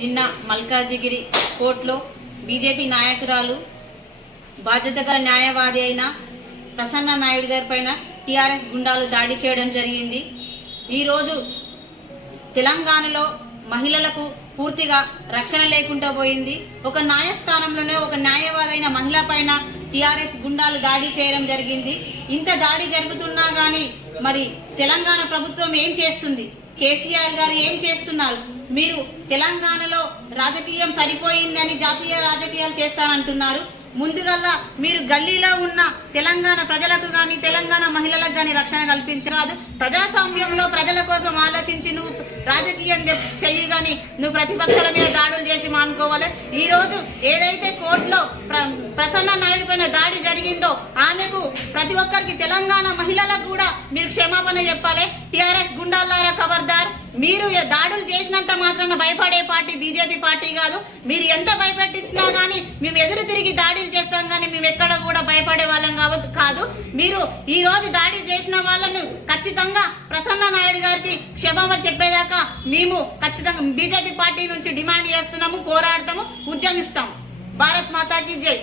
నిన్న మల్కాజిగిరి కోర్టులో బీజేపీ నాయకురాలు బాధ్యత గల న్యాయవాది అయిన ప్రసన్న నాయుడు గారి పైన టీఆర్ఎస్ గుండాలు దాడి చేయడం జరిగింది. ఈరోజు తెలంగాణలో మహిళలకు పూర్తిగా రక్షణ లేకుండా పోయింది. ఒక న్యాయస్థానంలోనే ఒక న్యాయవాదైన మహిళ పైన టీఆర్ఎస్ గుండాలు దాడి చేయడం జరిగింది. ఇంత దాడి జరుగుతున్నా కానీ మరి తెలంగాణ ప్రభుత్వం ఏం చేస్తుంది? కేసీఆర్ గారు ఏం చేస్తున్నారు? మీరు తెలంగాణలో రాజకీయం సరిపోయిందని జాతీయ రాజకీయాలు చేస్తానంటున్నారు. ముందుగల్లా మీరు గల్లీలో ఉన్న తెలంగాణ ప్రజలకు కానీ తెలంగాణ మహిళలకు కానీ రక్షణ కల్పించరాదు ప్రజాస్వామ్యంలో ప్రజల కోసం ఆలోచించి నువ్వు రాజకీయం చెయ్యి కానీ నువ్వు ప్రతిపక్షాల మీద దాడులు చేసి మానుకోవాలి. ఈ రోజు ఏదైతే కోర్టులో ప్ర- ప్రసన్న నాయుడు పైన దాడి జరిగిందో ఆమెకు ప్రతి ఒక్కరికి తెలంగాణ మహిళలకు కూడా మీరు క్షమాపణ చెప్పాలి. టిఆర్ఎస్ గుండాలారా ఖబర్దార్ మీరు దాడులు చేసినంత మాత్రాన భయపడే పార్టీ బీజేపీ పార్టీ కాదు. మీరు ఎంత భయపెట్టించిన మేము ఎదురు తిరిగి దాడులు చేస్తాం కానీ మేము ఎక్కడ కూడా భయపడే వాళ్ళం కావద్దు కాదు. మీరు ఈ రోజు దాడి చేసిన వాళ్ళను ఖచ్చితంగా ప్రసన్న నాయుడు గారికి క్షమాపణ చెప్పేదాకా మేము ఖచ్చితంగా బీజేపీ పార్టీ నుంచి డిమాండ్ చేస్తున్నాము పోరాడతాము ఉద్యమిస్తాము. భారత్ మాతాకి జై.